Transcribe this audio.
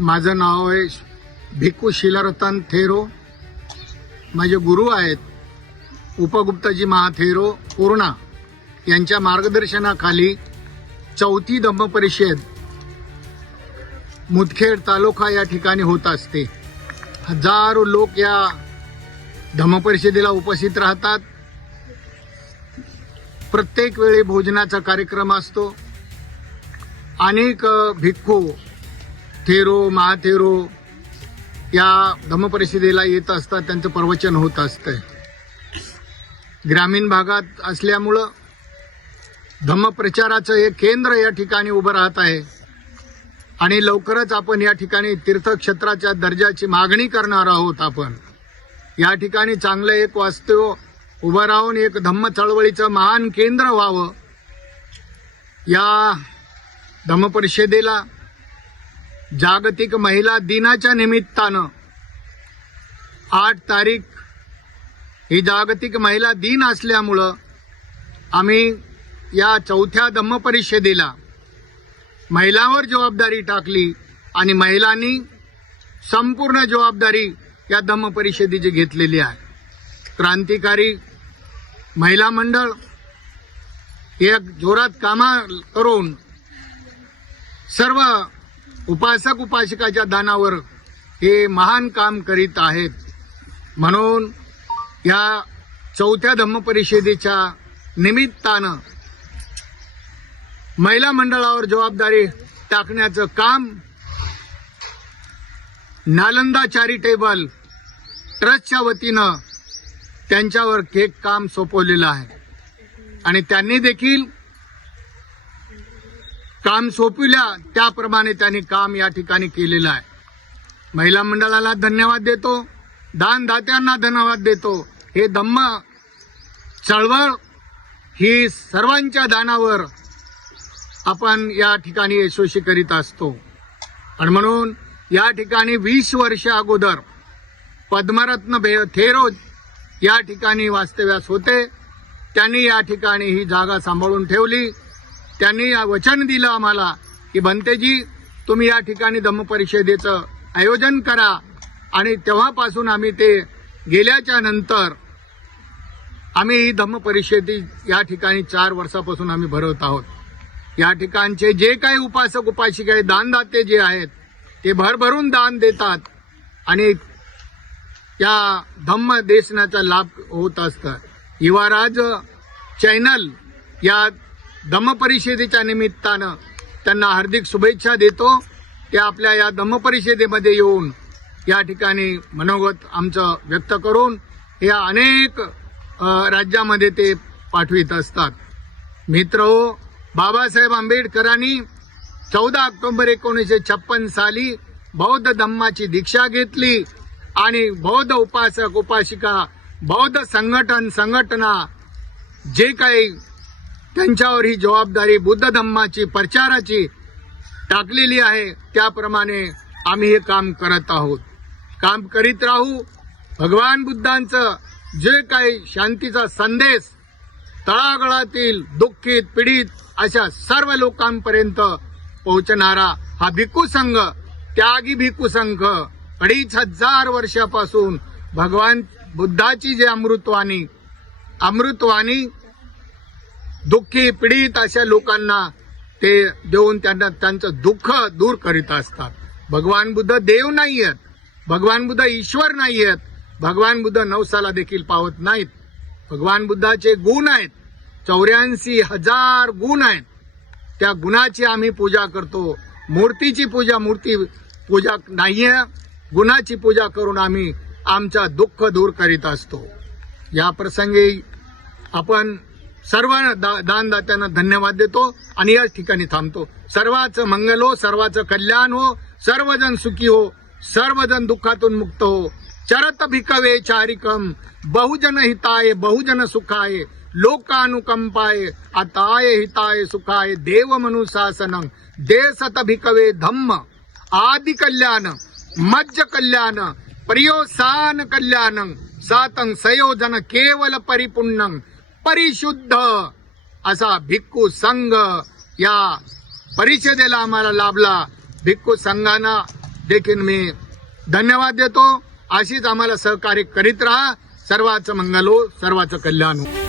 माझं नाव आहे भिक्खू शीलारतन थेरो। माझे गुरु आहेत उपगुप्ताजी महाथेरो पूर्णा यांच्या मार्गदर्शनाखाली चौथी धम्म परिषद मुदखेड तालुका या ठिकाणी होत असते। हजारो लोक या धम्म परिषदेला उपस्थित राहतात। प्रत्येक वेळी भोजनाचा कार्यक्रम असतो। अनेक भिक्खू थेरो महाथेरो या धम्म परिषदेला येत असतात, त्यांचं प्रवचन होत असतं। ग्रामीण भागात असल्यामुळं धम्म प्रचाराचं एक केंद्र या ठिकाणी उभं राहत आहे आणि लवकरच आपण या ठिकाणी तीर्थक्षेत्राच्या दर्जाची मागणी करणार आहोत। आपण या ठिकाणी चांगलं एक वास्तव उभं राहून एक धम्म चळवळीचं महान केंद्र व्हावं। या धम्म परिषदेला जागतिक महिला दिनाच्या निमित्तानं 8 तारीख ही जागतिक महिला दिन असल्यामुळं आम्ही या चौथ्या धम्म परिषदेला महिलांवर जबाबदारी टाकली आणि महिलांनी संपूर्ण जबाबदारी या धम्म परिषदेची घेतलेली आहे। क्रांतिकारी महिला मंडळ एक जोरात कामा करून सर्व उपासक उपासिकाच्या दानावर हे महान काम करीत आहेत। म्हणून या चौथ्या धम्म परिषदेच्या निमित्तानं महिला मंडळावर जबाबदारी टाकण्याचं काम नालंदा चॅरिटेबल ट्रस्टच्या वतीनं त्यांच्यावर एक काम सोपवलेलं आहे आणि त्यांनी देखील काम सोपविल्या त्याप्रमाणे त्यांनी काम या ठिकाणी केलेलं आहे। महिला मंडळाला धन्यवाद देतो, दानदात्यांना धन्यवाद देतो। हे धम्म चळवळ ही सर्वांच्या दानावर आपण या ठिकाणी यशस्वी करीत असतो आणि म्हणून या ठिकाणी 20 वर्ष अगोदर पद्मरत्न थेरो या ठिकाणी वास्तव्यास होते। त्यांनी या ठिकाणी ही जागा सांभाळून ठेवली। त्यांनी वचन दिलं आम्हाला की भंतेजी तुम्ही या ठिकाणी धम्म परिषदेचं आयोजन करा आणि तेव्हापासून आम्ही ते गेल्याच्या नंतर आम्ही ही धम्म परिषदी या ठिकाणी 4 वर्षापासून आम्ही भरवत आहोत। या ठिकाणचे जे काही उपासक उपासिका दानदाते जे आहेत ते भरभरून दान देतात आणि या धम्म देशनाचा लाभ होत असतं। युवराज चॅनल या धम्म परिषदेच्या निमित्तानं त्यांना हार्दिक शुभेच्छा देतो। ते आपल्या या धम्म परिषदेमध्ये येऊन या ठिकाणी मनोगत आमचं व्यक्त करून या अनेक राज्यामध्ये ते पाठवित असतात। मित्रहो, बाबासाहेब आंबेडकरांनी 14 ऑक्टोबर 1956 साली बौद्ध धम्माची दीक्षा घेतली आणि बौद्ध उपासक उपासिका बौद्ध संघटना जे काही त्यांच्यावर ही जबाबदारी बुद्ध धम्माची प्रचाराची टाकलेली आहे त्याप्रमाणे आम्ही हे काम करत आहोत, काम करीत राहू। भगवान बुद्धांचं जे काही शांतीचा संदेश तळागाळातील दुःखित पीडित अशा सर्व लोकांपर्यंत पोहोचणारा हा भिक्खू संघ, त्यागी भिक्खू संघ 2500 वर्षापासून भगवान बुद्धाची जे अमृतवाणी दुःखी पीडित अशा लोकांना ते देऊन त्यांना त्यांचं दुःख दूर करीत असतात। भगवान बुद्ध देव नाही आहेत, भगवान बुद्ध ईश्वर नाही आहेत, भगवान बुद्ध नवसाला देखील पावत नाहीत। भगवान बुद्धाचे गुण आहेत, 84,000 गुण आहेत। त्या गुणाची आम्ही पूजा करतो। मूर्ती पूजा नाहीये, गुणाची पूजा करून आम्ही आमचं दुःख दूर करीत असतो। या प्रसंगी आपण सर्व दानदात्यांना धन्यवाद देतो आणि या ठिकाणी थांबतो। सर्वांचं मंगल हो, सर्वांचं कल्याण हो, सर्वजण सुखी हो, सर्वजण दुःखातून मुक्त हो। चरत भिकवे चारिकम बहुजन हिताय बहुजन सुखाय लोकानुकंपाय अताय हिताय सुखाय देव मनुशासनं देसत भिकवे धम्म आदि कल्याण मज्ज कल्याण प्रियोसान कल्याणं सातं संयोजन केवल परिपुण्यं परिशुद्ध असा भिक्खू संघ या परिषदेला आम्हाला लाभला. भिक्खू संघांना देखील मी धन्यवाद देतो. अशीच आम्हाला सहकार्य करीत राहा. सर्वांचं मंगल हो, सर्वांचं कल्याण हो.